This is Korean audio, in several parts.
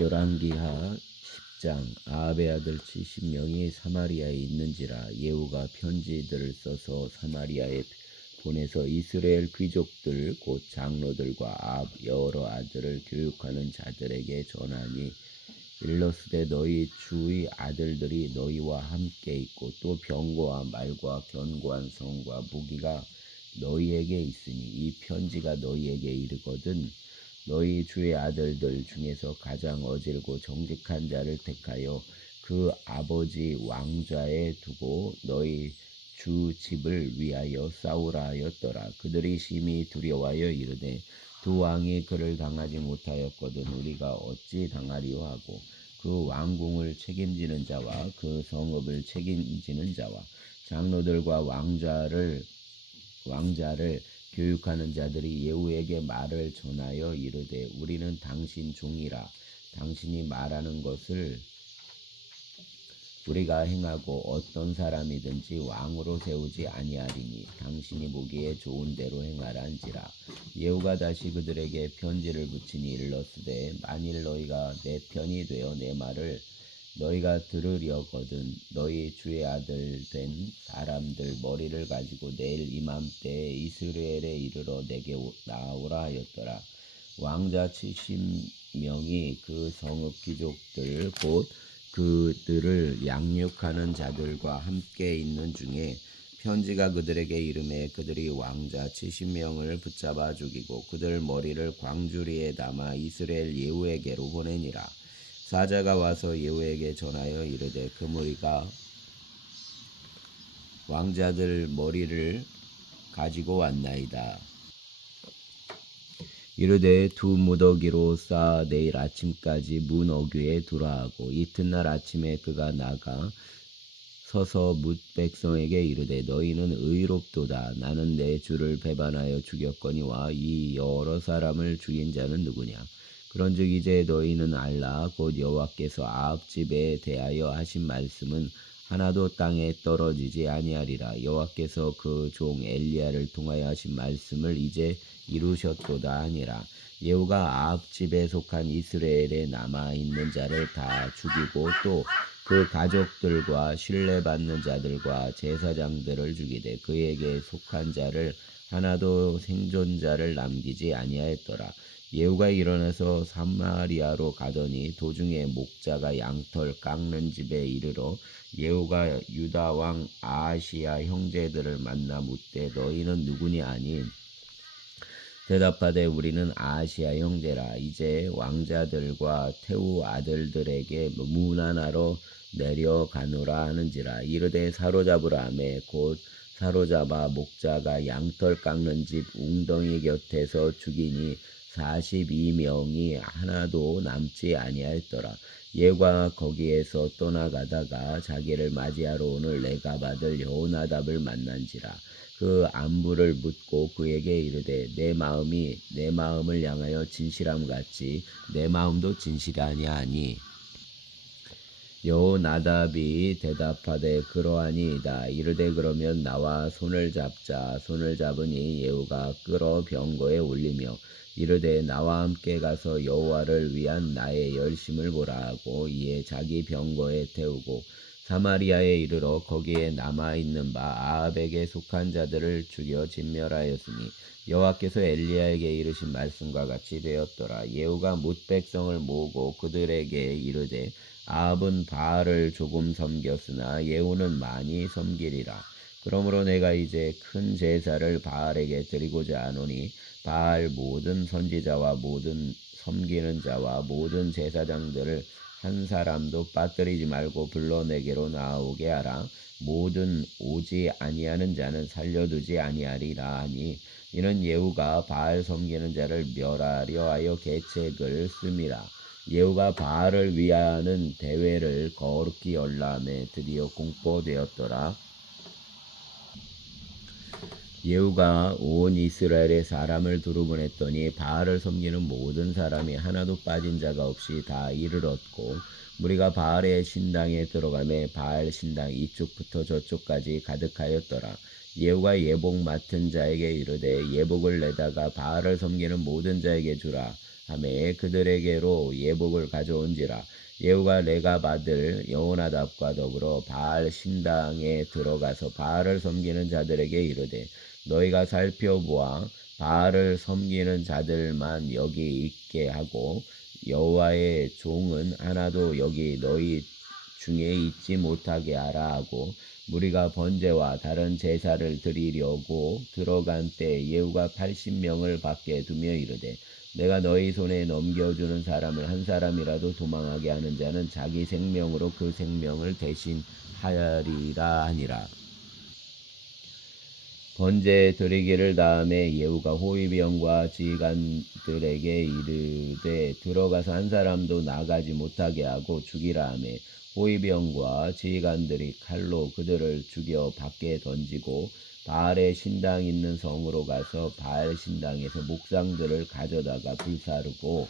열왕기하 10장. 아합의 아들 70명이 사마리아에 있는지라 예후가 편지들을 써서 사마리아에 보내서 이스라엘 귀족들 곧 장로들과 아합 여러 아들을 교육하는 자들에게 전하니, 일러스되 너희 주의 아들들이 너희와 함께 있고 또 병거와 말과 견고한 성과 무기가 너희에게 있으니 이 편지가 너희에게 이르거든 너희 주의 아들들 중에서 가장 어질고 정직한 자를 택하여 그 아버지 왕좌에 두고 너희 주 집을 위하여 싸우라 하였더라. 그들이 심히 두려워하여 이르되 두 왕이 그를 당하지 못하였거든 우리가 어찌 당하리요 하고, 그 왕궁을 책임지는 자와 그 성읍을 책임지는 자와 장로들과 왕자를 교육하는 자들이 예후에게 말을 전하여 이르되 우리는 당신 종이라. 당신이 말하는 것을 우리가 행하고 어떤 사람이든지 왕으로 세우지 아니하리니 당신이 보기에 좋은 대로 행하라 한지라. 예후가 다시 그들에게 편지를 붙이니 일렀으되 만일 너희가 내 편이 되어 내 말을 너희가 들으려거든 너희 주의 아들 된 사람들 머리를 가지고 내일 이맘때에 이스라엘에 이르러 내게 나오라 하였더라. 왕자 70명이 그 성읍 귀족들 곧 그들을 양육하는 자들과 함께 있는 중에 편지가 그들에게 이르매 그들이 왕자 70명을 붙잡아 죽이고 그들 머리를 광주리에 담아 이스라엘 예후에게로 보내니라. 사자가 와서 예후에게 전하여 이르되 그 무리가 왕자들 머리를 가지고 왔나이다. 이르되 두 무더기로 쌓아 내일 아침까지 문 어귀에 두라 하고, 이튿날 아침에 그가 나가 서서 뭇 백성에게 이르되 너희는 의롭도다. 나는 내 주를 배반하여 죽였거니와 이 여러 사람을 죽인 자는 누구냐. 그런즉 이제 너희는 알라. 곧 여호와께서 아합 집에 대하여 하신 말씀은 하나도 땅에 떨어지지 아니하리라. 여호와께서 그 종 엘리야를 통하여 하신 말씀을 이제 이루셨도다 하니라. 예후가 아합 집에 속한 이스라엘에 남아 있는 자를 다 죽이고 또 그 가족들과 신뢰받는 자들과 제사장들을 죽이되 그에게 속한 자를 하나도 생존자를 남기지 아니하였더라. 예후가 일어나서 사마리아로 가더니 도중에 목자가 양털 깎는 집에 이르러 예후가 유다 왕 아하시야 형제들을 만나 묻되 너희는 누구냐 하니, 대답하되 우리는 아하시야 형제라. 이제 왕자들과 태우 아들들에게 문안하러 내려가노라 하는지라. 이르되 사로잡으라 하매 곧 사로잡아 목자가 양털 깎는 집 웅덩이 곁에서 죽이니 42명이 하나도 남지 아니하였더라. 예후가 거기에서 떠나가다가 자기를 맞이하러 오늘 내가 받을 여호나답을 만난지라. 그 안부를 묻고 그에게 이르되 내 마음이 내 마음을 향하여 진실함 같이 내 마음도 진실하냐 하니, 여호나답이 대답하되 그러하니이다. 이르되 그러면 나와 손을 잡자. 손을 잡으니 예후가 끌어 병거에 올리며 이르되 나와 함께 가서 여호와를 위한 나의 열심을 보라 하고, 이에 자기 병거에 태우고 사마리아에 이르러 거기에 남아있는 바 아합에게 속한 자들을 죽여 진멸하였으니 여호와께서 엘리야에게 이르신 말씀과 같이 되었더라. 예후가 뭇 백성을 모으고 그들에게 이르되 아합은 바알을 조금 섬겼으나 예후는 많이 섬기리라. 그러므로 내가 이제 큰 제사를 바알에게 드리고자 하노니 바알 모든 선지자와 모든 섬기는 자와 모든 제사장들을 한 사람도 빠뜨리지 말고 불러 내게로 나오게 하라. 모든 오지 아니하는 자는 살려두지 아니하리라 하니, 이는 예후가 바알 섬기는 자를 멸하려 하여 계책을 씀이라. 예후가 바알을 위하는 대회를 거룩히 열람해 드디어 공포되었더라. 예후가 온 이스라엘의 사람을 두루 보냈더니 바알을 섬기는 모든 사람이 하나도 빠진 자가 없이 다 이르렀고, 무리가 바알의 신당에 들어가매 바알 신당 이쪽부터 저쪽까지 가득하였더라. 예후가 예복 맡은 자에게 이르되 예복을 내다가 바알을 섬기는 모든 자에게 주라 하매 그들에게로 예복을 가져온지라. 예후가 레갑 아들 여호나답과 더불어 바알 신당에 들어가서 바알을 섬기는 자들에게 이르되 너희가 살펴보아 바알을 섬기는 자들만 여기 있게 하고 여호와의 종은 하나도 여기 너희 중에 있지 못하게 하라 하고 무리가 번제와 다른 제사를 드리려고 들어간 때 예후가 80명을 밖에 두며 이르되 내가 너희 손에 넘겨주는 사람을 한 사람이라도 도망하게 하는 자는 자기 생명으로 그 생명을 대신하리라 하니라. 번제 드리기를 다음에 예후가 호위병과 지휘관들에게 이르되 들어가서 한 사람도 나가지 못하게 하고 죽이라 하매 호위병과 지휘관들이 칼로 그들을 죽여 밖에 던지고 바알의 신당 있는 성으로 가서 바알 신당에서 목상들을 가져다가 불사르고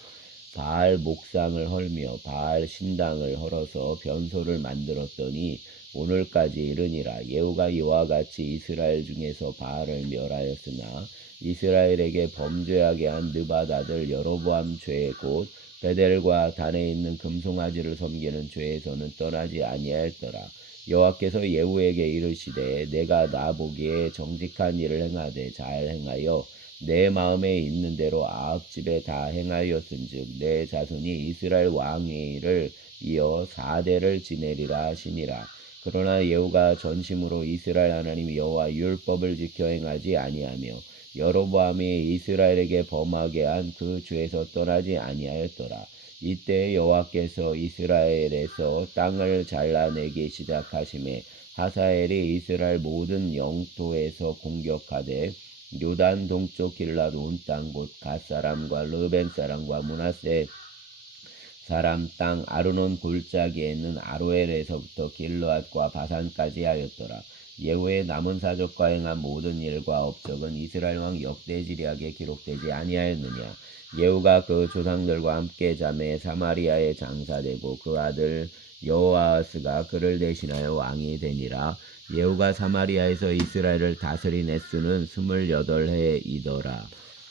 바알 목상을 헐며 바알 신당을 헐어서 변소를 만들었더니 오늘까지 이르니라. 예후가 이와 같이 이스라엘 중에서 바알을 멸하였으나 이스라엘에게 범죄하게 한 느밧 아들 여로보암 죄 곧 베델과 단에 있는 금송아지를 섬기는 죄에서는 떠나지 아니하였더라. 여호와께서 예후에게 이르시되 내가 나 보기에 정직한 일을 행하되 잘 행하여 내 마음에 있는 대로 아합 집에 다 행하였은즉 내 자손이 이스라엘 왕위를 이어 4대를 지내리라 하시니라. 그러나 예후가 전심으로 이스라엘 하나님 여호와 율법을 지켜 행하지 아니하며 여로보암이 이스라엘에게 범하게 한 그 죄에서 떠나지 아니하였더라. 이때 여호와께서 이스라엘에서 땅을 잘라내기 시작하심에 하사엘이 이스라엘 모든 영토에서 공격하되 요단 동쪽 길랏 온 땅 곧 갓 사람과 르벤 사람과 므낫세 사람 땅 아르논 골짜기에 있는 아로엘에서부터 길르앗과 바산까지 하였더라. 예후의 남은 사적과 행한 모든 일과 업적은 이스라엘 왕 역대지략에 기록되지 아니하였느냐. 예후가 그 조상들과 함께 자매 사마리아에 장사되고 그 아들 여호아스가 그를 대신하여 왕이 되니라. 예후가 사마리아에서 이스라엘을 다스린 횟수는 28해이더라.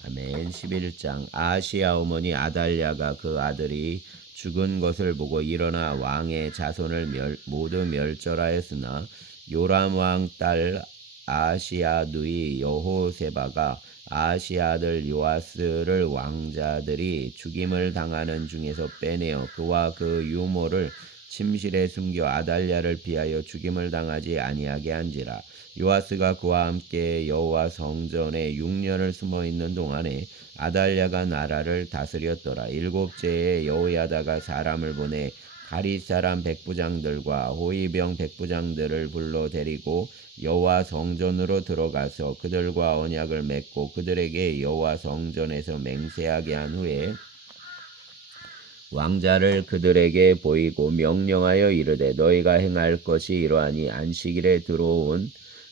아멘. 11장. 아하시야 어머니 아달랴가 그 아들이 죽은 것을 보고 일어나 왕의 자손을 모두 멸절하였으나 요람 왕 딸 아하시야 누이 여호세바가 아하시야 아들 요아스를 왕자들이 죽임을 당하는 중에서 빼내어 그와 그 유모를 침실에 숨겨 아달랴를 피하여 죽임을 당하지 아니하게 한지라. 요아스가 그와 함께 여호와 성전에 6년을 숨어 있는 동안에 아달랴가 나라를 다스렸더라. 7째에 여호야다가 사람을 보내 가릿 사람 백부장들과 호위병 백부장들을 불러 데리고 여호와 성전으로 들어가서 그들과 언약을 맺고 그들에게 여호와 성전에서 맹세하게 한 후에 왕자를 그들에게 보이고 명령하여 이르되 너희가 행할 것이 이러하니 안식일에 들어온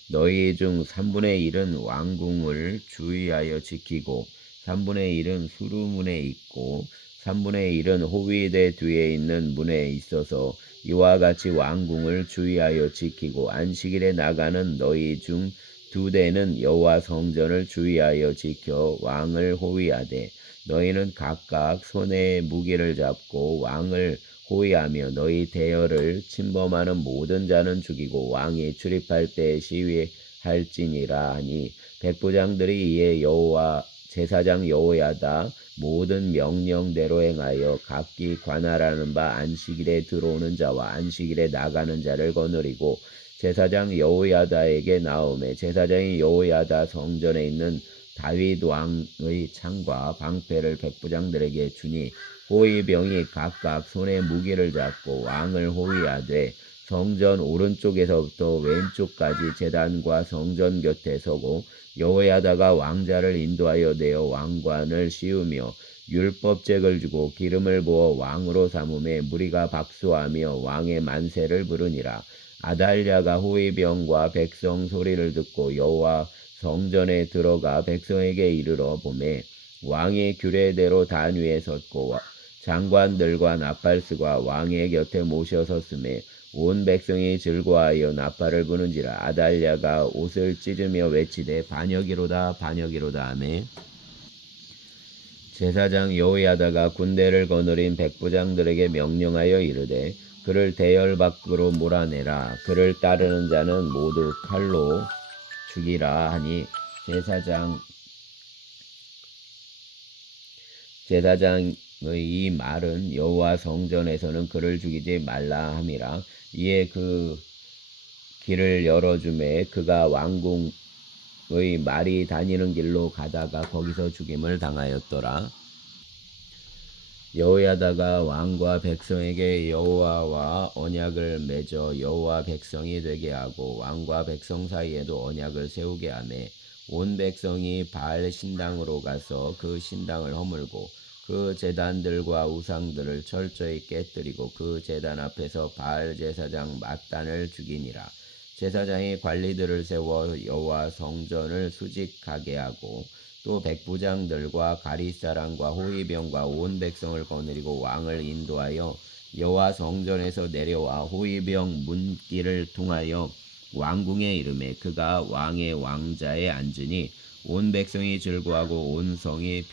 너희 중 3분의 1은 왕궁을 주의하여 지키고 3분의 1은 수루문에 있고 3분의 1은 호위대 뒤에 있는 문에 있어서 이와 같이 왕궁을 주의하여 지키고 안식일에 나가는 너희 중 2대는 여호와 성전을 주의하여 지켜 왕을 호위하되 너희는 각각 손에 무기를 잡고 왕을 호위하며 너희 대열을 침범하는 모든 자는 죽이고 왕이 출입할 때 시위할지니라 하니 백부장들이 이에 여호와 제사장 여호야다 모든 명령대로 행하여 각기 관할하는 바 안식일에 들어오는 자와 안식일에 나가는 자를 거느리고 제사장 여호야다에게 나오매 제사장이 여호야다 성전에 있는 다윗 왕의 창과 방패를 백부장들에게 주니 호위병이 각각 손에 무기를 잡고 왕을 호위하되 성전 오른쪽에서부터 왼쪽까지 제단과 성전 곁에 서고 여호야다가 왕자를 인도하여 내어 왕관을 씌우며 율법책을 주고 기름을 부어 왕으로 삼음에 무리가 박수하며 왕의 만세를 부르니라. 아달랴가 호위병과 백성 소리를 듣고 여호와 성전에 들어가 백성에게 이르러 보매 왕이 규례대로 단 위에 섰고 장관들과 나팔스가 왕의 곁에 모셔섰음에 온 백성이 즐거워하여 나팔을 부는지라. 아달랴가 옷을 찢으며 외치되 반역이로다 반역이로다 하매 제사장 여호야다가 군대를 거느린 백부장들에게 명령하여 이르되 그를 대열 밖으로 몰아내라. 그를 따르는 자는 모두 칼로 죽이라 하니 제사장의 이 말은 여호와 성전에서는 그를 죽이지 말라 함이라. 이에 그 길을 열어주매 그가 왕궁의 말이 다니는 길로 가다가 거기서 죽임을 당하였더라. 여호야다가 왕과 백성에게 여호와와 언약을 맺어 여호와 백성이 되게 하고 왕과 백성 사이에도 언약을 세우게 하매 온 백성이 바알 신당으로 가서 그 신당을 허물고 그 제단들과 우상들을 철저히 깨뜨리고 그 제단 앞에서 바알 제사장 맏단을 죽이니라. 제사장이 관리들을 세워 여호와 성전을 수직하게 하고 또 백부장들과 가릿사람과 호위병과 온 백성을 거느리고 왕을 인도하여 여호와 성전에서 내려와 호위병 문길을 통하여 왕궁에 이르매 그가 왕의 왕자에 앉으니 온 백성이 즐거워하고 온 성이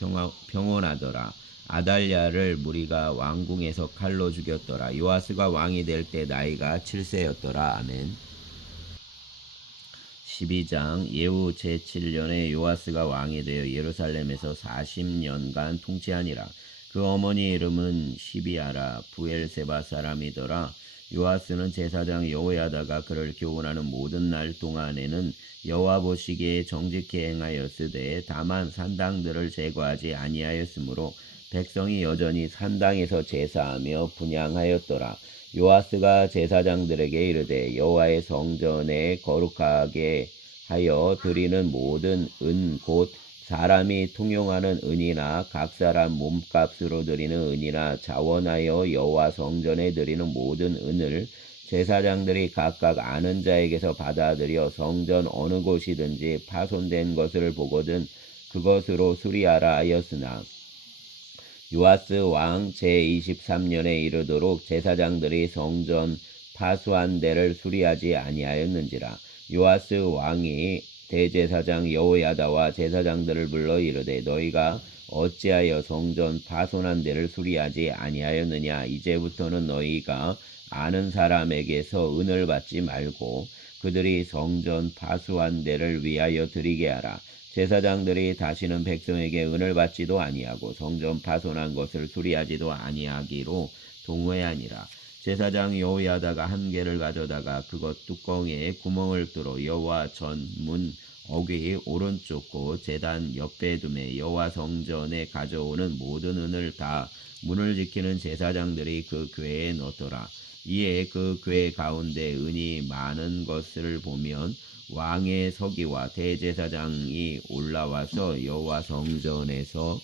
평온하더라. 아달랴를 무리가 왕궁에서 칼로 죽였더라. 요아스가 왕이 될 때 나이가 7세였더라. 아멘. 12장 예후 제7년에 요아스가 왕이 되어 예루살렘에서 40년간 통치하니라. 그 어머니 이름은 시비아라 부엘세바 사람이더라. 요아스는 제사장 여호야다가 그를 교훈하는 모든 날 동안에는 여호와 보시기에 정직히 행하였으되 다만 산당들을 제거하지 아니하였으므로 백성이 여전히 산당에서 제사하며 분향하였더라. 요아스가 제사장들에게 이르되 여호와의 성전에 거룩하게 하여 드리는 모든 은 곧 사람이 통용하는 은이나 각 사람 몸값으로 드리는 은이나 자원하여 여호와 성전에 드리는 모든 은을 제사장들이 각각 아는 자에게서 받아들여 성전 어느 곳이든지 파손된 것을 보거든 그것으로 수리하라 하였으나 요아스 왕 제23년에 이르도록 제사장들이 성전 파수한 데를 수리하지 아니하였는지라. 요아스 왕이 대제사장 여호야다와 제사장들을 불러 이르되 너희가 어찌하여 성전 파손한 데를 수리하지 아니하였느냐. 이제부터는 너희가 아는 사람에게서 은을 받지 말고 그들이 성전 파수한 데를 위하여 드리게 하라. 제사장들이 다시는 백성에게 은을 받지도 아니하고 성전 파손한 것을 수리하지도 아니하기로 동의하니라. 제사장 여호야다가 한 개를 가져다가 그것 뚜껑에 구멍을 뚫어 여호와 전문 어귀 오른쪽 곳 제단 옆에 두매 여호와 성전에 가져오는 모든 은을 다 문을 지키는 제사장들이 그 궤에 넣더라. 이에 그 궤 가운데 은이 많은 것을 보면 왕의 서기와 대제사장이 올라와서 여호와 성전에서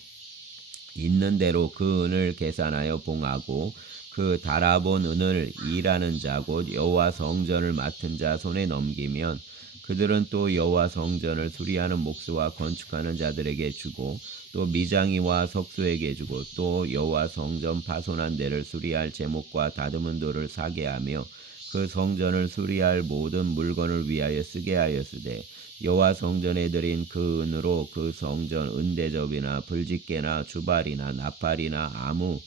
있는 대로 그 은을 계산하여 봉하고 그 달아본 은을 일하는 자 곧 여호와 성전을 맡은 자 손에 넘기면 그들은 또 여호와 성전을 수리하는 목수와 건축하는 자들에게 주고 또 미장이와 석수에게 주고 또 여호와 성전 파손한 데를 수리할 제목과 다듬은 돌을 사게 하며 그 성전을 수리할 모든 물건을 위하여 쓰게 하였으되 여호와 성전에 드린 그 은으로 그 성전 은대접이나 불집게나 주발이나 나팔이나 아무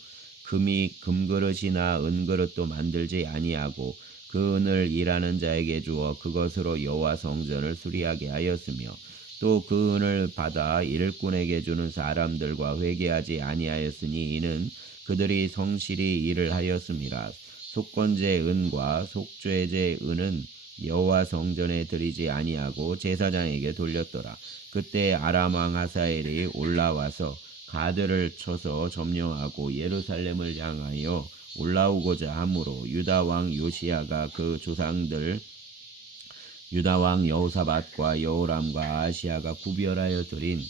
금그릇이나 은그릇도 만들지 아니하고 그 은을 일하는 자에게 주어 그것으로 여호와 성전을 수리하게 하였으며 또 그 은을 받아 일꾼에게 주는 사람들과 회개하지 아니하였으니 이는 그들이 성실히 일을 하였음이라. 속건제 은과 속죄제 은은 여호와 성전에 드리지 아니하고 제사장에게 돌렸더라. 그때 아람 왕 하사엘이 올라와서 가드를 쳐서 점령하고 예루살렘을 향하여 올라오고자 하므로 유다 왕 요시야가 그 조상들 유다 왕 여호사밧과 여호람과 아시야가 구별하여 드린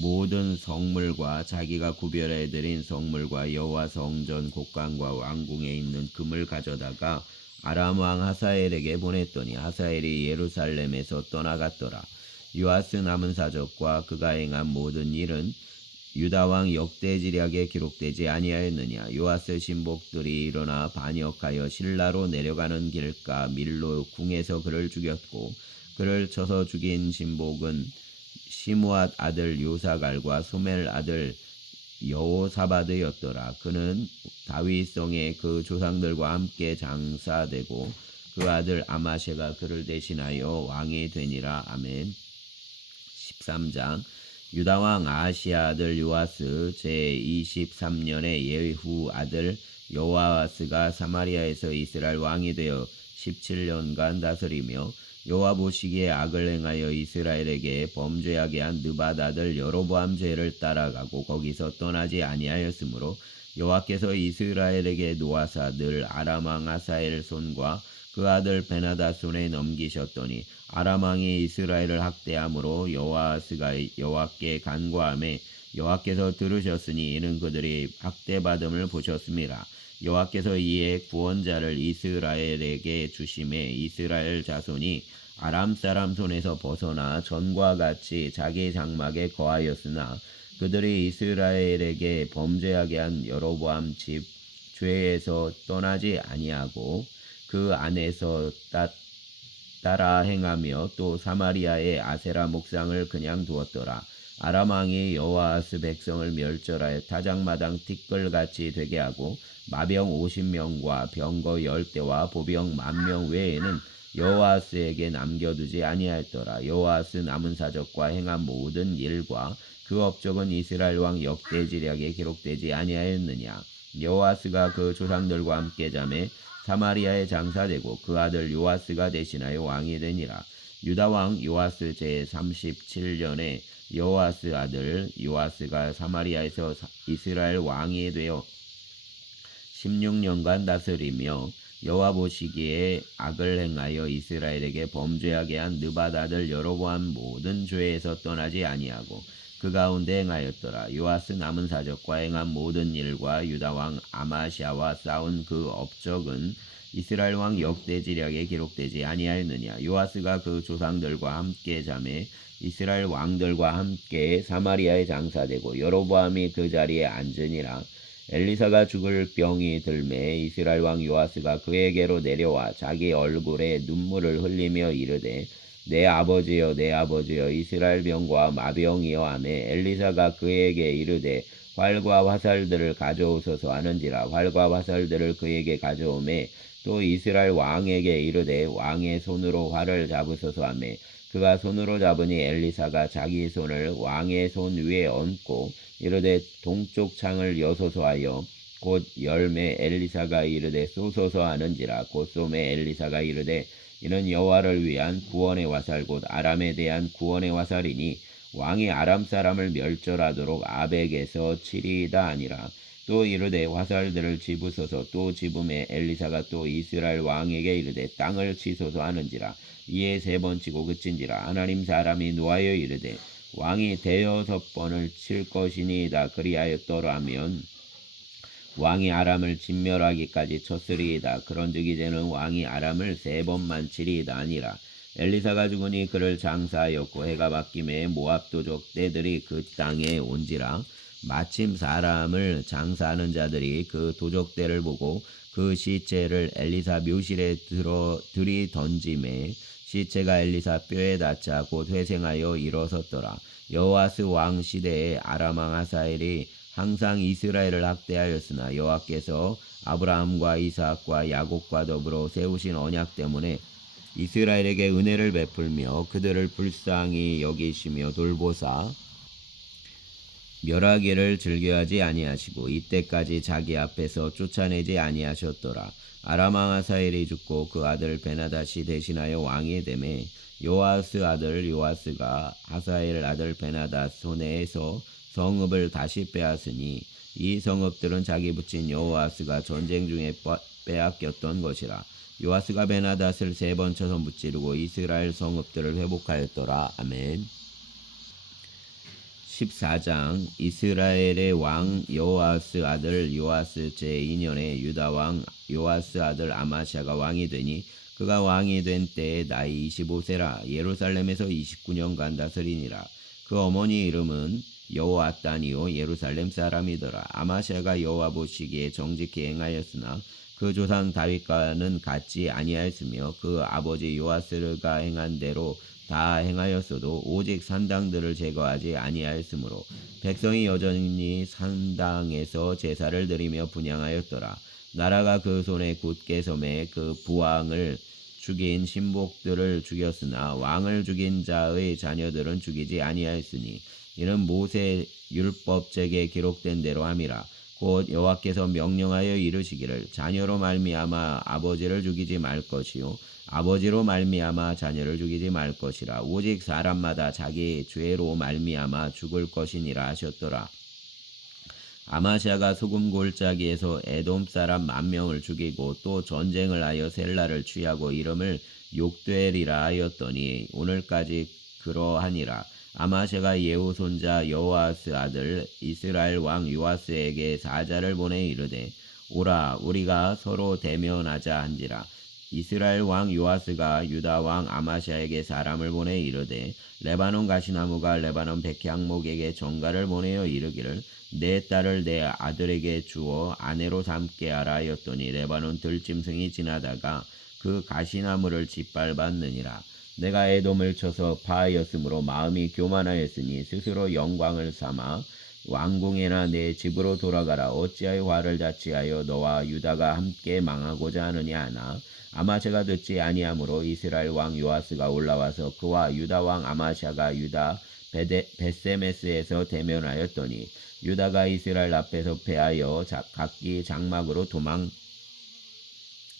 모든 성물과 자기가 구별해 드린 성물과 여호와 성전 곡간과 왕궁에 있는 금을 가져다가 아람 왕 하사엘에게 보냈더니 하사엘이 예루살렘에서 떠나갔더라. 요아스 남은 사적과 그가 행한 모든 일은 유다 왕 역대지략에 기록되지 아니하였느냐. 요아스 신복들이 일어나 반역하여 실라로 내려가는 길가 밀로 궁에서 그를 죽였고 그를 쳐서 죽인 신복은 시므앗 아들 요사갈과 소멜 아들 여호사밧이었더라. 그는 다윗성에 그 조상들과 함께 장사되고 그 아들 아마샤가 그를 대신하여 왕이 되니라. 아멘. 13장 유다왕 아하시아 아들 요아스 제23년에 예후 아들 여호아스가 사마리아에서 이스라엘 왕이 되어 17년간 다스리며 여호와 보시기에 악을 행하여 이스라엘에게 범죄하게 한 느밧 아들 여로보암 죄를 따라가고 거기서 떠나지 아니하였으므로 여호와께서 이스라엘에게 노하사 늘 아람 왕 하사엘 손과 그 아들 베나다 손에 넘기셨더니 아람 왕이 이스라엘을 학대함으로 여호아스가 여호와께 간구하매 여호와께서 들으셨으니 이는 그들이 학대받음을 보셨음이라. 여호와께서 이에 구원자를 이스라엘에게 주심에 이스라엘 자손이 아람 사람 손에서 벗어나 전과 같이 자기 장막에 거하였으나 그들이 이스라엘에게 범죄하게 한 여로보암 집 죄에서 떠나지 아니하고 그 안에서 따라 행하며 또 사마리아의 아세라 목상을 그냥 두었더라. 아람 왕이 여호아스 백성을 멸절하여 타작마당 티끌같이 되게 하고 마병 50명과 병거 10대와 보병 10,000명 외에는 여호아스에게 남겨두지 아니하였더라. 여호아스 남은 사적과 행한 모든 일과 그 업적은 이스라엘 왕 역대지략에 기록되지 아니하였느냐. 여호아스가 그 조상들과 함께 잠에 사마리아에 장사되고 그 아들 요아스가 대신하여 왕이 되니라. 유다 왕 요아스 제37년에 여호아스 아들 요아스가 사마리아에서 이스라엘 왕이 되어 16년간 다스리며 여호와 보시기에 악을 행하여 이스라엘에게 범죄하게 한 느밧 아들 여로보암 모든 죄에서 떠나지 아니하고 그 가운데 행하였더라. 요아스 남은 사적과 행한 모든 일과 유다 왕 아마샤와 싸운 그 업적은 이스라엘 왕 역대지략에 기록되지 아니하였느냐. 요아스가 그 조상들과 함께 잠에 이스라엘 왕들과 함께 사마리아에 장사되고 여로보암이 그 자리에 앉으니라. 엘리사가 죽을 병이 들매 이스라엘 왕 요아스가 그에게로 내려와 자기 얼굴에 눈물을 흘리며 이르되 내 아버지여 내 아버지여 이스라엘 병과 마병이여 하매 엘리사가 그에게 이르되 활과 화살들을 가져오소서 하는지라. 활과 화살들을 그에게 가져오매 또 이스라엘 왕에게 이르되 왕의 손으로 활을 잡으소서 하매 그가 손으로 잡으니 엘리사가 자기 손을 왕의 손 위에 얹고 이르되 동쪽 창을 여소서 하여 곧 열매 엘리사가 이르되 쏘소서 하는지라. 곧 쏘매 엘리사가 이르되 이는 여호와를 위한 구원의 화살 곧 아람에 대한 구원의 화살이니 왕이 아람 사람을 멸절하도록 아벡에서 치리이다 하니라. 또 이르되 화살들을 집으소서. 또 집음에 엘리사가 또 이스라엘 왕에게 이르되 땅을 치소서 하는지라. 이에 3번 치고 그친지라. 하나님 사람이 노하여 이르되 왕이 6번을 칠 것이니이다. 그리하였더라면 왕이 아람을 진멸하기까지 쳤으리이다. 그런즉 이제는 왕이 아람을 3번만 치리이다 아니라. 엘리사가 죽으니 그를 장사하였고 해가 바뀌매 모압 도적 떼들이 그 땅에 온지라. 마침 사람을 장사하는 자들이 그 도적대를 보고 그 시체를 엘리사 묘실에 들이던짐에 시체가 엘리사 뼈에 닿자 곧 회생하여 일어섰더라. 여호아스 왕 시대에 아람 왕 하사엘이 항상 이스라엘을 학대하였으나 여호와께서 아브라함과 이삭과 야곱과 더불어 세우신 언약 때문에 이스라엘에게 은혜를 베풀며 그들을 불쌍히 여기시며 돌보사 멸하기를 즐겨하지 아니하시고 이때까지 자기 앞에서 쫓아내지 아니하셨더라. 아람 왕 하사엘이 죽고 그 아들 베나닷이 대신하여 왕이 되매 요아스 아들 요아스가 하사엘 아들 베나닷 손에서 성읍을 다시 빼앗으니 이 성읍들은 자기 붙인 여호아스가 전쟁 중에 빼앗겼던 것이라. 요아스가 베나닷을 3번 쳐서 무찌르고 이스라엘 성읍들을 회복하였더라. 아멘. 14장 이스라엘의 왕 여호아스 아들 요아스 제2년에 유다 왕 요아스 아들 아마샤가 왕이 되니 그가 왕이 된 때에 나이 25세라. 예루살렘에서 29년간 다스리니라. 그 어머니 이름은 여호아단이요 예루살렘 사람이더라. 아마샤가 여호와 보시기에 정직히 행하였으나 그 조상 다윗과는 같지 아니하였으며 그 아버지 요아스가 행한 대로 다 행하였어도 오직 산당들을 제거하지 아니하였으므로 백성이 여전히 산당에서 제사를 드리며 분향하였더라. 나라가 그 손에 굳게 섬에 그 부왕을 죽인 신복들을 죽였으나 왕을 죽인 자의 자녀들은 죽이지 아니하였으니 이는 모세 율법책에 기록된 대로 함이라. 곧 여호와께서 명령하여 이르시기를 자녀로 말미암아 아버지를 죽이지 말 것이요 아버지로 말미암아 자녀를 죽이지 말 것이라. 오직 사람마다 자기 죄로 말미암아 죽을 것이니라 하셨더라. 아마시아가 소금 골짜기에서 에돔 사람 10,000명을 죽이고 또 전쟁을 하여 셀라를 취하고 이름을 욕되리라 하였더니 오늘까지 그러하니라. 아마시아가 예후 손자 여호아스 아들 이스라엘 왕 요아스에게 사자를 보내 이르되 오라 우리가 서로 대면하자 한지라. 이스라엘 왕 요아스가 유다 왕 아마시아에게 사람을 보내 이르되 레바논 가시나무가 레바논 백향목에게 전가를 보내어 이르기를 내 딸을 내 아들에게 주어 아내로 삼게 하라 하였더니 레바논 들짐승이 지나다가 그 가시나무를 짓밟았느니라. 내가 에돔을 쳐서 파하였으므로 마음이 교만하였으니 스스로 영광을 삼아 왕궁에나 내 집으로 돌아가라. 어찌하여 화를 자취하여 너와 유다가 함께 망하고자 하느냐 하나 아마시아가 듣지 아니하므로 이스라엘 왕 요아스가 올라와서 그와 유다 왕 아마시아가 유다 벳세메스에서 대면하였더니 유다가 이스라엘 앞에서 패하여 각기 장막으로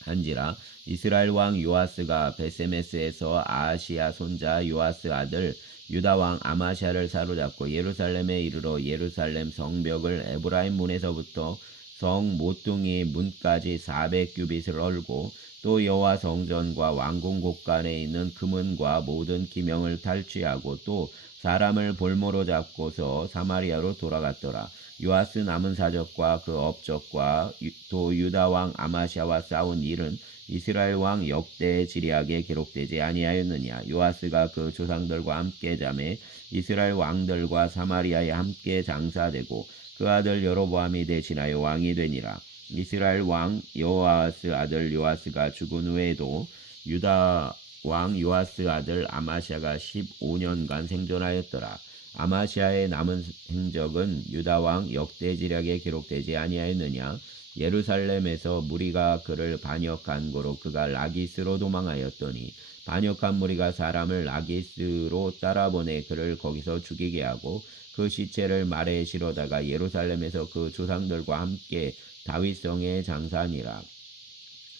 도망한지라. 이스라엘 왕 요아스가 벳세메스에서 아하시아 손자 요아스 아들 유다 왕 아마시아를 사로잡고 예루살렘에 이르러 예루살렘 성벽을 에브라임 문에서부터 성 모퉁이 문까지 400규빗을 헐고 또 여호와 성전과 왕궁 곳간에 있는 금은과 모든 기명을 탈취하고 또 사람을 볼모로 잡고서 사마리아로 돌아갔더라. 요아스 남은 사적과 그 업적과 또 유다 왕 아마시아와 싸운 일은 이스라엘 왕 역대 지리학에 기록되지 아니하였느냐. 요아스가 그 조상들과 함께 잠에 이스라엘 왕들과 사마리아에 함께 장사되고 그 아들 여로보암이 대신하여 왕이 되니라. 이스라엘 왕 여호아스 아들 요아스가 죽은 후에도 유다 왕 요아스 아들 아마시아가 15년간 생존하였더라. 아마시아의 남은 행적은 유다 왕 역대지략에 기록되지 아니하였느냐. 예루살렘에서 무리가 그를 반역한 고로 그가 라기스로 도망하였더니 반역한 무리가 사람을 라기스로 따라보내 그를 거기서 죽이게 하고 그 시체를 말에 실어다가 예루살렘에서 그 조상들과 함께 다윗성에 장사하니라.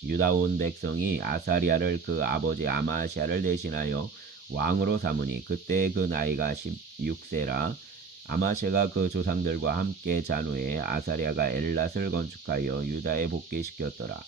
유다 온 백성이 아사리아를 그 아버지 아마시아를 대신하여 왕으로 삼으니 그때 그 나이가 16세라. 아마시아가 그 조상들과 함께 잔 후에 아사리아가 엘랏을 건축하여 유다에 복귀시켰더라.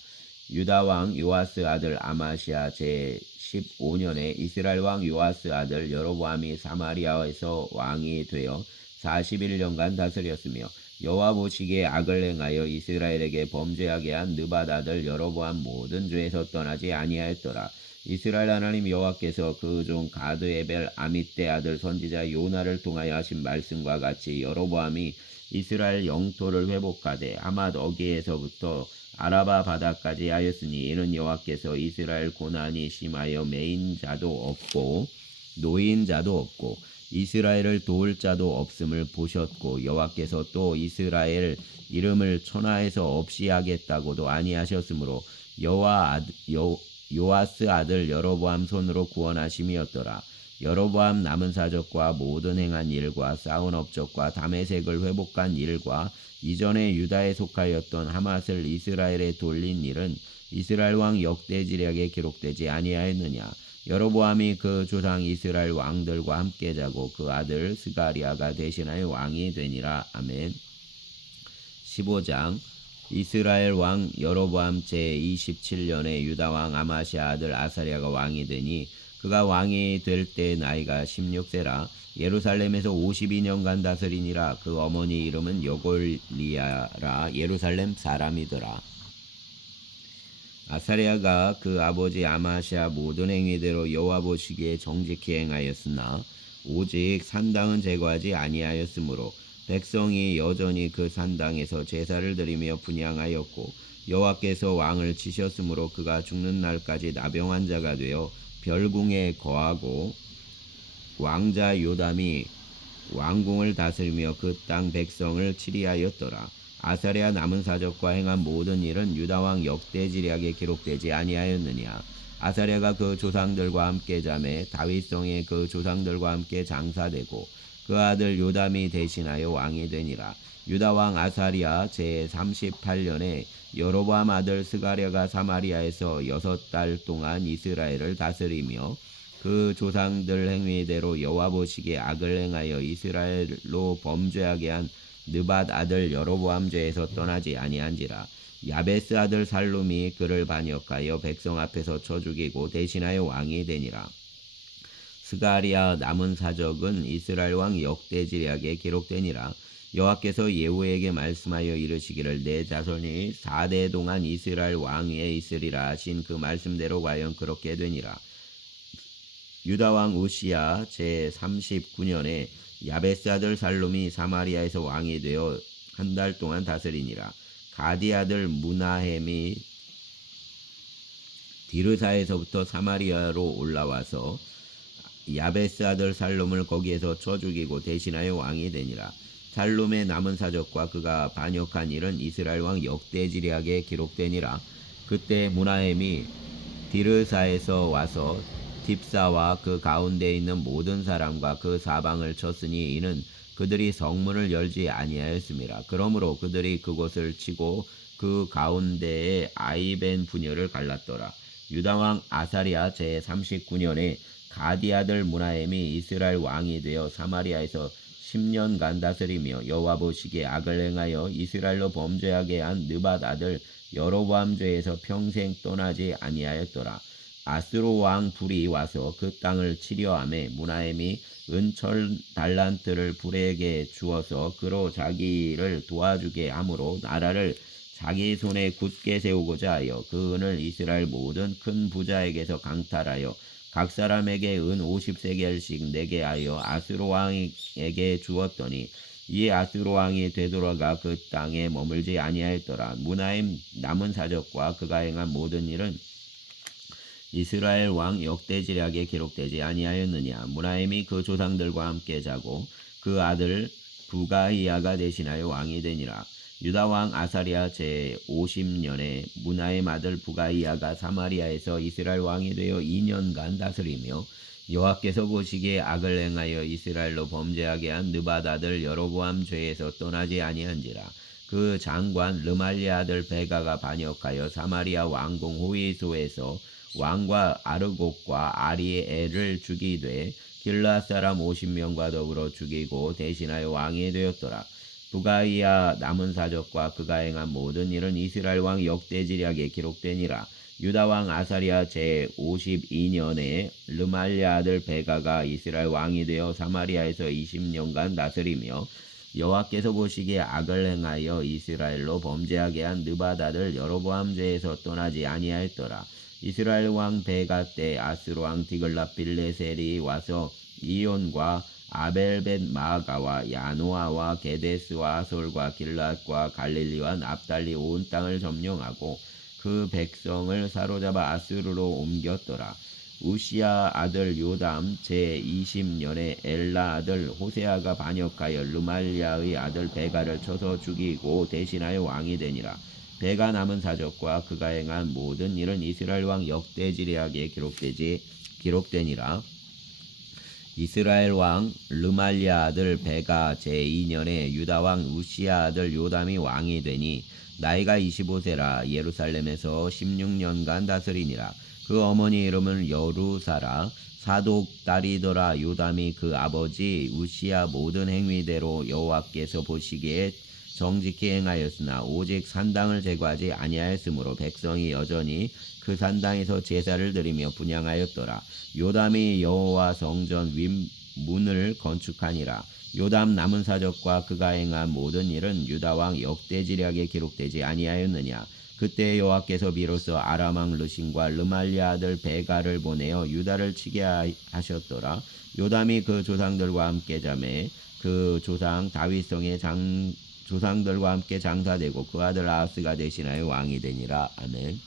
유다 왕 요아스 아들 아마시아 제15년에 이스라엘 왕 요아스 아들 여로보암이 사마리아에서 왕이 되어 41년간 다스렸으며 여호와 보시기에 악을 행하여 이스라엘에게 범죄하게 한 느밧 아들 여로보암 모든 죄에서 떠나지 아니하였더라. 이스라엘 하나님 여호와께서 그 종 가드 에벨 아mit대 아들 선지자 요나를 통하여 하신 말씀과 같이 여로보암이 이스라엘 영토를 회복하되 하맛 어기에서부터 아라바 바다까지 하였으니 이는 여호와께서 이스라엘 고난이 심하여 매인 자도 없고 노인 자도 없고 이스라엘을 도울 자도 없음을 보셨고 여호와께서 또 이스라엘 이름을 천하에서 없이 하겠다고도 아니하셨으므로 요아스 아들 여로보암 손으로 구원하심이었더라. 여로보암 남은 사적과 모든 행한 일과 쌓은 업적과 다메섹을 회복한 일과 이전에 유다에 속하였던 하맛을 이스라엘에 돌린 일은 이스라엘 왕 역대지략에 기록되지 아니하였느냐. 여로보암이 그 조상 이스라엘 왕들과 함께 자고 그 아들 스가리아가 대신하여 왕이 되니라. 아멘. 15장. 이스라엘 왕 여로보암 제27년에 유다 왕 아마시아 아들 아사리아가 왕이 되니 그가 왕이 될 때 나이가 16세라. 예루살렘에서 52년간 다스리니라. 그 어머니 이름은 여골리아라. 예루살렘 사람이더라. 아사리아가 그 아버지 아마시아 모든 행위대로 여호와 보시기에 정직히 행하였으나 오직 산당은 제거하지 아니하였으므로 백성이 여전히 그 산당에서 제사를 드리며 분향하였고 여호와께서 왕을 치셨으므로 그가 죽는 날까지 나병 환자가 되어 별궁에 거하고 왕자 요담이 왕궁을 다스리며 그 땅 백성을 치리하였더라. 아사랴 남은 사적과 행한 모든 일은 유다왕 역대지략에 기록되지 아니하였느냐. 아사랴가 그 조상들과 함께 자매 다윗성에 그 조상들과 함께 장사되고 그 아들 요담이 대신하여 왕이 되니라. 유다왕 아사랴 제38년에 여로보암 아들 스가랴가 사마리아에서 6달 동안 이스라엘을 다스리며 그 조상들 행위대로 여호와 보시기에 악을 행하여 이스라엘로 범죄하게 한 느밧 아들 여로보암 죄에서 떠나지 아니한지라. 야베스 아들 살룸이 그를 반역하여 백성 앞에서 쳐 죽이고 대신하여 왕이 되니라. 스가랴 남은 사적은 이스라엘 왕 역대지략에 기록되니라. 여호와께서 예후에게 말씀하여 이르시기를 내 자손이 4대 동안 이스라엘 왕 위에 있으리라 하신 그 말씀대로 과연 그렇게 되니라. 유다왕 우시야 제39년에 야베스 아들 살룸이 사마리아에서 왕이 되어 1달 동안 다스리니라. 가디 아들 무나헴이 디르사에서부터 사마리아로 올라와서 야베스 아들 살룸을 거기에서 쳐 죽이고 대신하여 왕이 되니라. 살룸의 남은 사적과 그가 반역한 일은 이스라엘 왕 역대지략에 기록되니라. 그때 무나헴이 디르사에서 와서 딥사와 그 가운데 있는 모든 사람과 그 사방을 쳤으니 이는 그들이 성문을 열지 아니하였습니다. 그러므로 그들이 그곳을 치고 그 가운데에 아이벤 분열을 갈랐더라. 유다왕 아사랴 제39년에 가디 아들 무나헴이 이스라엘 왕이 되어 사마리아에서 10년간 다스리며 여호와 보시기에 악을 행하여 이스라엘로 범죄하게 한 느밧 아들 여로보암 죄에서 평생 떠나지 아니하였더라. 아스로 왕 불이 와서 그 땅을 치려하매 무나헴이 은철 달란트를 불에게 주어서 그로 자기를 도와주게 하므로 나라를 자기 손에 굳게 세우고자 하여 그 은을 이스라엘 모든 큰 부자에게서 강탈하여 각 사람에게 은 50세겔씩 내게 하여 아스로 왕에게 주었더니 이 아스로 왕이 되돌아가 그 땅에 머물지 아니하였더라. 무나헴 남은 사적과 그가 행한 모든 일은 이스라엘 왕 역대지략에 기록되지 아니하였느냐. 무나헴이 그 조상들과 함께 자고 그 아들 부가이야가 대신하여 왕이 되니라. 유다 왕 아사랴 제50년에 무나헴 아들 부가이야가 사마리아에서 이스라엘 왕이 되어 2년간 다스리며 여호와께서 보시기에 악을 행하여 이스라엘로 범죄하게 한 느밧 아들 여로보암 죄에서 떠나지 아니한지라. 그 장관 르말리 아들 베가가 반역하여 사마리아 왕궁 호위소에서 왕과 아르곡과 아리엘을 죽이되 길르앗 사람 50명과 더불어 죽이고 대신하여 왕이 되었더라. 부가이야 남은 사적과 그가 행한 모든 일은 이스라엘 왕 역대지략에 기록되니라. 유다 왕 아사랴 제52년에 르말리 아들 베가가 이스라엘 왕이 되어 사마리아에서 20년간 다스리며 여호와께서 보시기에 악을 행하여 이스라엘로 범죄하게 한 느밧 아들 여로보암 죄에서 떠나지 아니하였더라. 이스라엘 왕 베가 때 아스로 왕 디글랏빌레셀이 와서 이온과 아벨벳 마아가와 야노아와 게데스와 아솔과 길랏과 갈릴리와 납달리 온 땅을 점령하고 그 백성을 사로잡아 아스루로 옮겼더라. 우시야 아들 요담 제20년에 엘라 아들 호세아가 반역하여 르말리아의 아들 베가를 쳐서 죽이고 대신하여 왕이 되니라. 베가 남은 사적과 그가 행한 모든 일은 이스라엘 왕 역대지략에 기록되니라. 이스라엘 왕 르말리아 아들 베가 제2년에 유다 왕 우시야 아들 요담이 왕이 되니 나이가 25세라. 예루살렘에서 16년간 다스리니라. 그 어머니 이름은 여루사라. 사독 딸이더라. 요담이 그 아버지 우시야 모든 행위대로 여호와께서 보시기에 정직히 행하였으나 오직 산당을 제거하지 아니하였으므로 백성이 여전히 그 산당에서 제사를 드리며 분향하였더라. 요담이 여호와 성전 윗문을 건축하니라. 요담 남은 사적과 그가 행한 모든 일은 유다 왕 역대지략에 기록되지 아니하였느냐. 그때 여호와께서 비로소 아람 왕 르신과 르말리아 아들 베가를 보내어 유다를 치게 하셨더라. 요담이 그 조상들과 함께 자매 그 조상 다윗성의 조상들과 함께 장사되고 그 아들 아하스가 대신하여 왕이 되니라. 아멘.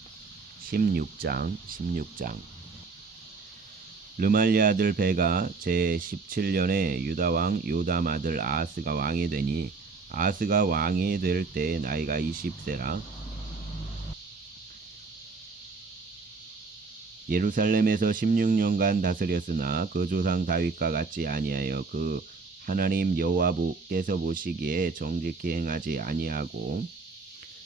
16장 르말리아 아들 베가 제17년에 유다 왕 요담 아들 아하스가 왕이 되니 아하스가 왕이 될 때 나이가 20세라. 예루살렘에서 16년간 다스렸으나 그 조상 다윗과 같지 아니하여 그 하나님 여호와께서 보시기에 정직히 행하지 아니하고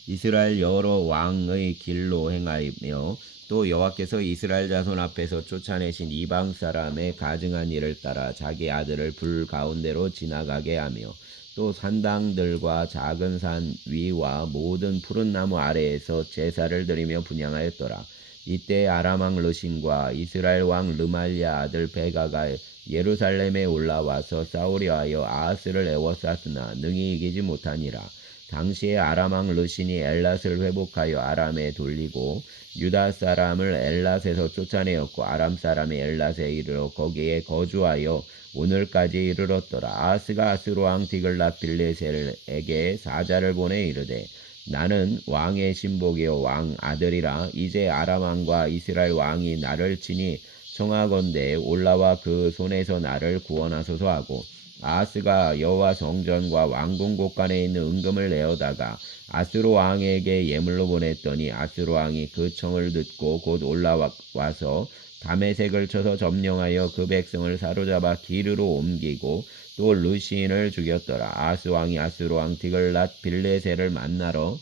이스라엘 여러 왕의 길로 행하며 또 여호와께서 이스라엘 자손 앞에서 쫓아내신 이방 사람의 가증한 일을 따라 자기 아들을 불 가운데로 지나가게 하며 또 산당들과 작은 산 위와 모든 푸른 나무 아래에서 제사를 드리며 분향하였더라. 이때 아람 왕 르신과 이스라엘 왕 르말리아 아들 베가가 예루살렘에 올라와서 싸우려 하여 아하스를 에워쌌으나 능히 이기지 못하니라. 당시에 아람 왕 르신이 엘랏을 회복하여 아람에 돌리고 유다 사람을 엘랏에서 쫓아내었고 아람 사람이 엘랏에 이르러 거기에 거주하여 오늘까지 이르렀더라. 아하스가 아수르 왕 디글랏 빌레셀에게 사자를 보내 이르되 나는 왕의 신복이요 왕 아들이라. 이제 아람 왕과 이스라엘 왕이 나를 치니 청하건대 올라와 그 손에서 나를 구원하소서 하고 아하스가 여호와 성전과 왕궁 곳간에 있는 은금을 내어다가 아수르 왕에게 예물로 보냈더니 아수르 왕이 그 청을 듣고 곧 올라와서 다메섹을 쳐서 점령하여 그 백성을 사로잡아 기르로 옮기고 또 르신을 죽였더라. 아하스 왕이 아수르 왕 디글랏 빌레셀을 만나러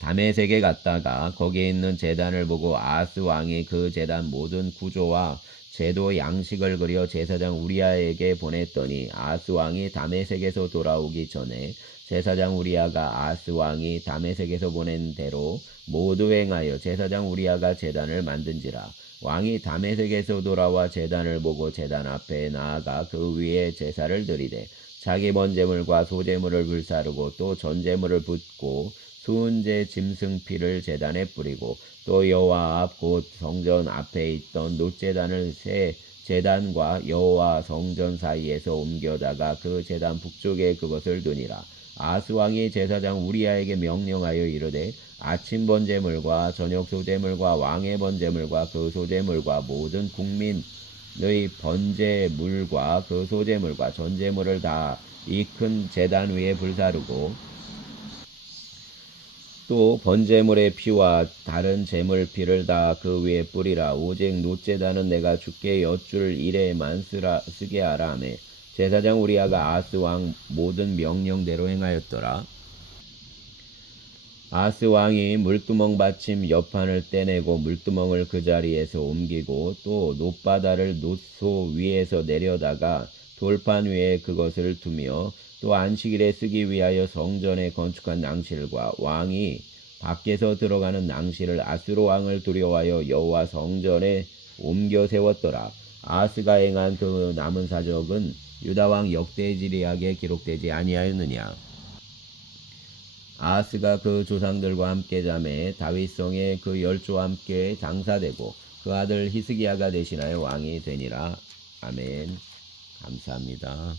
다메섹에 갔다가 거기에 있는 제단을 보고 아하스 왕이 그 제단 모든 구조와 제도 양식을 그려 제사장 우리아에게 보냈더니 아하스 왕이 다메섹에서 돌아오기 전에 제사장 우리아가 아하스 왕이 다메섹에서 보낸 대로 모두 행하여 제사장 우리아가 제단을 만든지라. 왕이 다메섹에서 돌아와 제단을 보고 제단 앞에 나아가 그 위에 제사를 드리되 자기 번제물과 소제물을 불사르고 또 전제물을 붓고 수은제 짐승 피를 제단에 뿌리고 또 여호와 앞 곧 성전 앞에 있던 놋제단을 새 제단과 여호와 성전 사이에서 옮겨다가 그 제단 북쪽에 그것을 두니라. 아하스 왕이 제사장 우리아에게 명령하여 이르되 아침 번제물과 저녁 소제물과 왕의 번제물과 그 소제물과 모든 국민의 번제물과 그 소제물과 전제물을 다 이 큰 제단 위에 불사르고 또 번제물의 피와 다른 제물 피를 다 그 위에 뿌리라. 오직 놋제단은 내가 주께 여쭐 일에만 쓰게 하라 하매 제사장 우리아가 아하스 왕 모든 명령대로 행하였더라. 아하스 왕이 물두멍 받침 옆판을 떼내고 물두멍을 그 자리에서 옮기고 또 놋바다를 놋소 위에서 내려다가 돌판 위에 그것을 두며 또 안식일에 쓰기 위하여 성전에 건축한 낭실과 왕이 밖에서 들어가는 낭실을 아수르 왕을 두려워하여 여호와 성전에 옮겨 세웠더라. 아하스가 행한 그 남은 사적은 유다 왕 역대지리학에 기록되지 아니하였느냐. 아하스가 그 조상들과 함께 잠에 다윗성에 그 열조와 함께 장사되고 그 아들 히스기야가 대신하여 왕이 되니라. 아멘. 감사합니다.